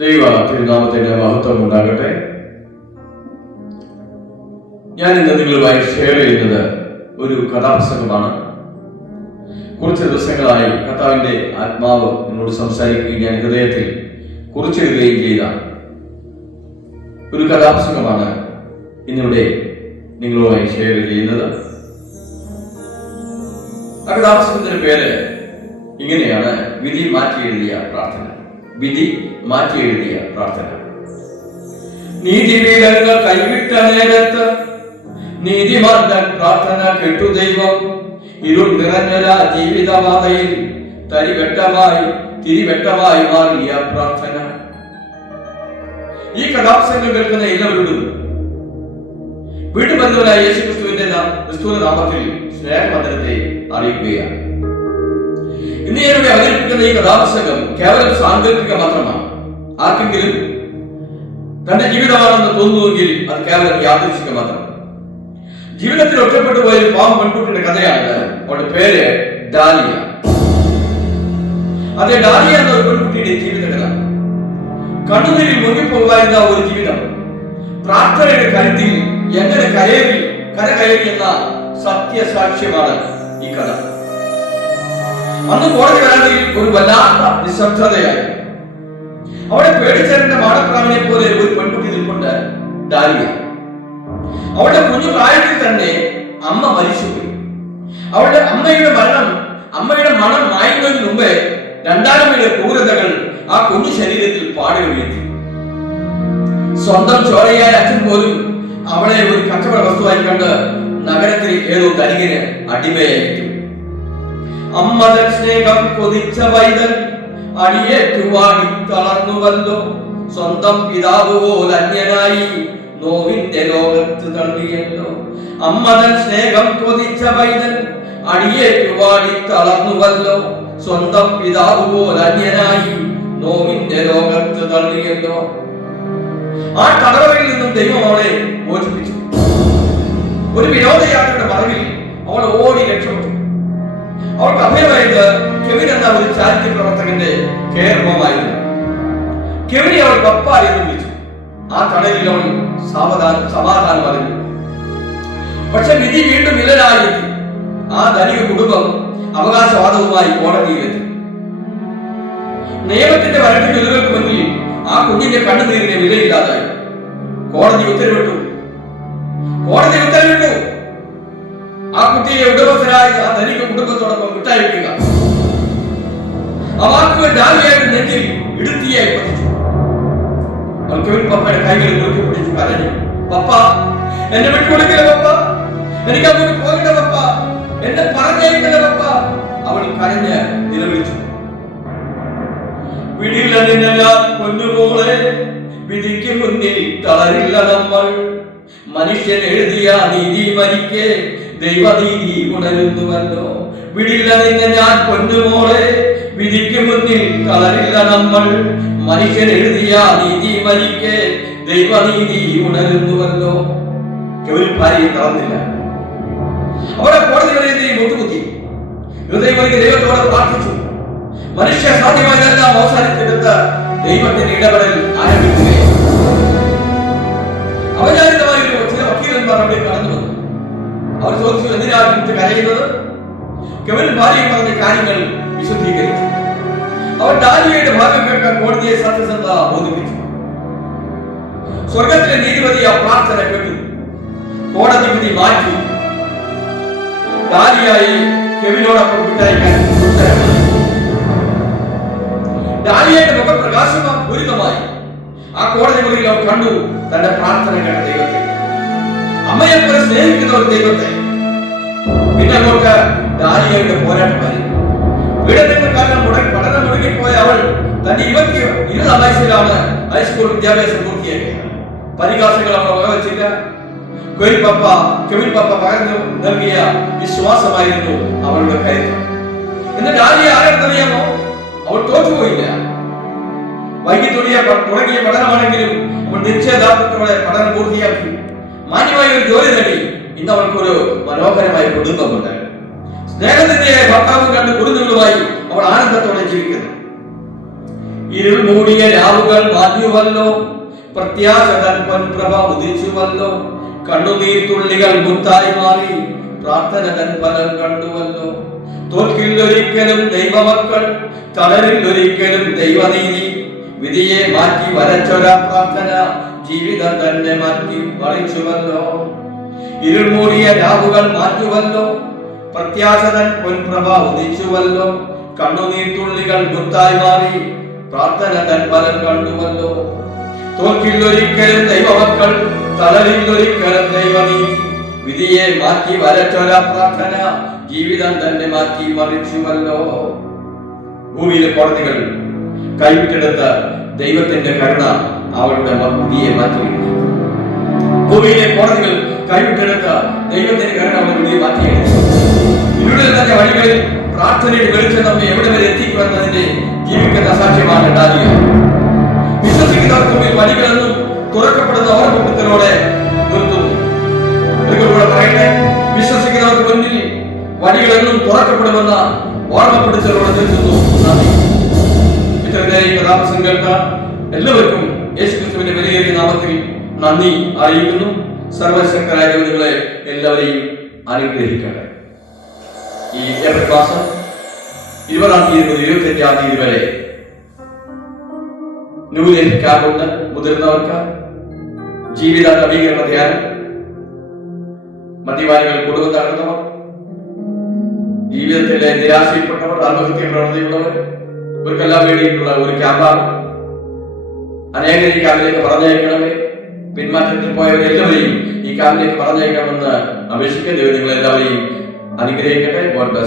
ദൈവ തിരുനാമത്തിന്റെ മഹത്വം ഉണ്ടാകട്ടെ. ഞാൻ ഇന്ന് നിങ്ങളുമായി ഷെയർ ചെയ്യുന്നത് ഒരു കഥാപ്രസംഗമാണ്. കുറച്ച് ദിവസങ്ങളായി കർത്താവിന്റെ ആത്മാവ് എന്നോട് സംസാരിക്കുകയും ഞാൻ ഹൃദയത്തിൽ കുറിച്ചെടുക്കുകയും ചെയ്ത ഒരു കഥാപ്രസംഗമാണ് ഇന്നിവിടെ നിങ്ങളുമായി ഷെയർ ചെയ്യുന്നത്. ആ കഥാപ്രസംഗത്തിന്റെ പേര് ഇങ്ങനെയാണ്: വിധി മാറ്റി എഴുതിയ പ്രാർത്ഥന. വിധി മാറ്റി എഴുതിയ പ്രാർത്ഥന. നീതിപീഠങ്ങൾ കൈവിട്ട നേരത്ത് നീതിമാന്റെ പ്രാർത്ഥന കേട്ടു ദൈവം. ഇരുൾ നിറഞ്ഞ ജീവിതപാതയിൽ തിരിവെട്ടമായി മാറിയ പ്രാർത്ഥന. ഈ കഥാപ്രസംഗം കേൾക്കുന്ന എല്ലാവരോടും വീട്ടുബന്ധുവായ യേശുക്രിസ്തുവിന്റെ നാമത്തിൽ സ്നേഹവന്ദനത്തെ അറിയിക്കുകയാണ്. ഇന്ന് ഞാനിവിടെ അവതരിപ്പിക്കുന്ന ഈ കഥാപ്രസംഗം കേവലം സാങ്കല്പിക മാത്രമാണ്. ആർക്കെങ്കിലും തന്റെ ജീവിതമാണെന്ന് തോന്നുന്നുവെങ്കിൽ അത് കേവലം യാദൃശ്ചിക മാത്രം. ജീവിതത്തിൽ ഒറ്റപ്പെട്ടു പോയ ഒരു പാവം പെൺകുട്ടിയുടെ കഥയാണ്. അവളുടെ പേര് ഡാലിയ. അതെ, ഡാലിയ എന്ന ഒരു പെൺകുട്ടിയുടെ ജീവിത കഥ. കണ്ണുനീരിൽ മുങ്ങിപ്പോകാവുന്ന ഒരു ജീവിതം പ്രാർത്ഥനയുടെ കരുത്തിൽ എങ്ങനെ കരകയറി എന്ന സത്യസാക്ഷ്യമാണ് ഈ കഥ. അന്ന് കോടതി വരാതിൽ ഒരു വല്ലാത്ത നിശബ്ദതയായി. അവിടെ പേടിച്ചേരേണ്ട മാടപ്രാവിനെ പോലെ ഒരു പെൺകുട്ടി നിൽപ്പുണ്ട്, ഡാലിയ. അവളുടെ കുഞ്ഞു പ്രായത്തിൽ തന്നെ അമ്മ മരിച്ചുപോയി. അവളുടെ അമ്മയുടെ മണം മായുന്നതിന് മുമ്പേ രണ്ടാമയുടെ ക്രൂരതകൾ ആ കുഞ്ഞു ശരീരത്തിൽ പാടുകൾ വീഴ്ത്തി. സ്വന്തം ചോരയായ അച്ഛൻ പോലും അവളെ ഒരു കച്ചവട വസ്തുവായി കണ്ട് നഗരത്തിൽ ഏതോ ധനികന് അടിമയായിരിക്കും. അമ്മതൻ സ്നേഹം കൊതിച്ച പൈതൽ അടിയേറ്റുവാടി തളർന്നുവല്ലോ. സ്വന്തം പിതാവ് പോൽ അന്യനായി നോവിന്റെ ലോകത്ത് തള്ളിയല്ലോ. അമ്മതൻ സ്നേഹം കൊതിച്ച പൈതൽ അടിയേറ്റുവാടി തളർന്നുവല്ലോ. സ്വന്തം പിതാവ് പോൽ അന്യനായി നോവിന്റെ ലോകത്ത് തള്ളിയല്ലോ. ആ തടവറയിൽ നിന്നും ദൈവം അവളെ മോചിപ്പിച്ചു. ഒരു വിനോദയാത്രയുടെ മറവിൽ അവൾ ഓടി രക്ഷപ്പെട്ടു. അവൾക്ക് അഭയമായത് കെവിൻ എന്ന ഒരു ചാരിറ്റി പ്രവർത്തകന്റെ കെയർ ഹോമായിരുന്നു. കെവിനെ അവൾ പപ്പ എന്ന് വിളിച്ചു. ആ തടവിൽ അവൾ സമാധാനം അറിഞ്ഞു. പക്ഷെ വിധി വീണ്ടും വില്ലനായെത്തി. ആ ധനിക കുടുംബം അവകാശവാദവുമായി കോടതിയിലെത്തി. നിയമത്തിന്റെ വരട്ട് ചൊല്ലുകൾക്ക് മുന്നിൽ ആ കുഞ്ഞിന്റെ കണ്ണുനീരിനെ വിലയില്ലാതായി. കോടതി ഉത്തരവിട്ടു. ആ കുട്ടിയെ ഉടമസ്ഥരായ ആ ധനിക കുടുംബത്തോടൊപ്പം വിട്ടയക്കുക. ആ വാക്കുകൾ ഡാലിയയുടെ നെഞ്ചിൽ ഇടുത്തിയായി പതിച്ചു. പപ്പയുടെ കൈകളിൽ മുറുക്കി പിടിച്ചു കരഞ്ഞു. പപ്പ, എന്നെ വിട്ടുകൊടുക്കില്ല പപ്പ, എനിക്ക് അങ്ങോട്ട് പോകണ്ട പപ്പ, എന്നെ പറഞ്ഞയക്കണ്ട പപ്പ. അവൾ കരഞ്ഞ് നിലവിളിച്ചു. വിടില്ല നിന്നെ ഞാൻ പൊന്നുമോളെ, വിധിക്ക് മുന്നിൽ തളരില്ല നമ്മൾ. മനുഷ്യൻ എഴുതിയ നീതി മരിക്കെ ദൈവനീതി ഉണരുന്നുവല്ലോ. വിടില്ല നിന്നെ ഞാൻ പൊന്നുമോളെ, വിധിക്ക് മുന്നിൽ തളരില്ല നമ്മൾ. മനുഷ്യൻ എഴുതിയ നീതി മരിക്കെ ദൈവനീതി ഉണരുന്നുവല്ലോ. ഒരു ഭാര്യയെ തളർന്നില്ല. അവരെ കോടതി വരെ മുട്ടുകുത്തി ഹൃദയമൊരുക്കി ദൈവത്തോടെ പ്രാർത്ഥിച്ചു. മനുഷ്യ സാധ്യമായതെല്ലാം അവസാനിച്ചെടുത്ത് ദൈവത്തിന്റെ ഇടപെടൽ ആരംഭിക്കുകയാണ്. അവചാരിതമായ ചില വക്കീലന്മാർ അവിടെ കടന്നു വന്നു. അവർ ചോദിച്ചു, എന്തിനാണ് കരയുന്നത്? കെവിൻ ഭാര്യയും പറഞ്ഞ കാര്യങ്ങൾ വിശദീകരിച്ചു. അവർ ഡാലിയയുടെ ഭാഗം കേൾക്കാൻ കോടതിയെ സത്യസന്ധത ബോധിപ്പിച്ചു. സ്വർഗത്തിലെ നീതിപതി ആ പ്രാർത്ഥന കേട്ടു. കോടതി വിധി മാറ്റി. ഡാലിയായി കെവിനോടൊപ്പം വിട്ടയക്കാൻ ഉത്തരവായി. ഡാലിയയുടെ മുഖം പ്രകാശപൂരിതമായി. ആ കോടതി മുറിയിൽ അവർ കണ്ടു തന്റെ പ്രാർത്ഥന കേട്ട ദൈവത്തെ, അമ്മയെ പോലെ സ്നേഹിക്കുന്ന ഒരു ദൈവത്തെ. പിന്നെ അങ്ങോട്ട് ഡാലിയയുടെ പോരാട്ടമായി. പീഡനങ്ങൾ കാരണം പഠനം മുടങ്ങിപ്പോയ അവൾ തന്റെ 20 വയസ്സിലാണ് ഹൈസ്കൂൾ വിദ്യാഭ്യാസം പൂർത്തിയാക്കിയത്. പരിഹാസങ്ങൾ അവൾ വകവച്ചില്ല. കെവിൻ പപ്പ പകർന്നു നൽകിയ വിശ്വാസമായിരുന്നു അവളുടെ കരുത്ത്. ഇന്ന് ഡാലിയ ആരെന്നറിയാമോ? അവൾ തോറ്റുപോയില്ല. വൈകിട്ടുടങ്ങിയ പഠനമാണെങ്കിലും അവൾ നിശ്ചയദാർഢ്യത്തോടെ പഠനം പൂർത്തിയാക്കി മാന്യമായ ഒരു ജോലി നേടി. ഇന്ന് അവൾക്കൊരു മനോഹരമായ കുടുംബമുണ്ട്. സ്നേഹത്തിന്റെ ഭർത്താവ് കണ്ട് കുടുംബങ്ങളുമായി അവൾ ആനന്ദത്തോടെ ജീവിക്കുന്നു. ഇരുൾ മൂടിയ രാവുകൾ മാഞ്ഞുവല്ലോ, പ്രത്യാശ തൻ പൊൻപ്രഭ ഉദിച്ചുവല്ലോ. കണ്ണുനീർ തുള്ളികൾ മുത്തായി മാറി, പ്രാർത്ഥന തൻ ഫലം കണ്ടുവല്ലോ. തോൽക്കില്ലൊരിക്കലും ദൈവമക്കൾ, തളരില്ലൊരിക്കലും ദൈവനീതി. വിധിയെ മാറ്റി വരച്ചൊര പ്രാർത്ഥന ജീവിതം തന്നെ മാറ്റി മറിച്ചുവല്ലോ. ഇരുൾ മൂടിയ രാവുകൾ മാറ്റുവല്ലോ, പ്രത്യാശ തൻ പൊൻപ്രഭ ഉദിച്ചുവല്ലോ. കണ്ണുനീർ തുള്ളികൾ മുത്തായി മാറി, പ്രാർത്ഥന തൻ ഫലം കണ്ടുവല്ലോ. തോൽക്കില്ലൊരിക്കലും ദൈവമക്കൾ, തളരില്ലൊരിക്കലും ദൈവനീതി. വിധിയെ മാറ്റി വരച്ചൊര പ്രാർത്ഥന ജീവിതം തന്നെ മാറ്റി മറിച്ചുവല്ലോ. ഭൂമിയിലെ കോടതികൾ കൈവിട്ടെടുത്ത ദൈവത്തിന്റെ കരുണ അവരുടെ വിധിയെ മാറ്റിയിരുന്നു. ഭൂമിയിലെ കോടതികൾ കൈവിട്ടെടുത്ത ദൈവത്തിന്റെ കരുണ അവരുടെ വിധിയെ മാറ്റിയിരുന്നു. ഇരുളിൽ തന്നെ വഴികളിൽ പ്രാർത്ഥനയുടെ വെളിച്ചം നമ്മെ എവിടെ വരെ എത്തിക്കുമെന്നതിന്റെ ജീവിക്കുന്ന സാക്ഷ്യമാണ് ഡാനിയേൽ. വിശ്വസിക്കുന്നവർക്ക് മുന്നിൽ വഴികളെന്നും തുറക്കപ്പെടുന്ന ഓർമ്മപ്പെടുത്തലോടെ നിർത്തുന്നു. ഒരിക്കലൂടെ പറയട്ടെ, വിശ്വസിക്കുന്നവർക്ക് മുന്നിൽ വഴികളെന്നും തുറക്കപ്പെടുമെന്ന ഓർമ്മപ്പെടുത്തലോടെ നിർത്തുന്നു. നന്ദി. ഇത്തരം കഥാപ്രസംഗം കേൾക്കാൻ എല്ലാവർക്കും യേശുക്രിസ്തുവിന്റെ വിലയേറിയ നാമത്തിൽ നന്ദി അറിയിക്കുന്നു. സർവശക്തനായ നിങ്ങളെ എല്ലാവരെയും അനുഗ്രഹിക്കട്ടെ. ഈ ഏപ്രിൽ മാസം 20-ാം തീയതി മുതൽ 25-ാം തീയതി വരെ ന്യൂ ലൈഫ് ക്യാമ്പുണ്ട്. മുതിർന്നവർക്ക് ജീവിത നവീകരണ ധ്യാനം, മദ്യപാനികൾ കുടുംബം തകർന്നവർ, ജീവിതത്തിലെ നിരാശയിൽപ്പെട്ടവർ, ആത്മഹത്യ പ്രവണതയുള്ളവർ, ഇവർക്കെല്ലാം വേണ്ടിയിട്ടുള്ള ഒരു ക്യാമ്പാണ്. അനേകം ഈ ക്യാമ്പിലേക്ക് പറഞ്ഞയക്കണമേ. പിന്മാറ്റത്തിൽ പോയവരെല്ലാവരെയും ഈ ക്യാമ്പിലേക്ക് പറഞ്ഞയക്കണമെന്ന് അപേക്ഷിക്കാൻ ദൈവം നിങ്ങളെല്ലാവരെയും അനുഗ്രഹിക്കട്ടെ. God bless.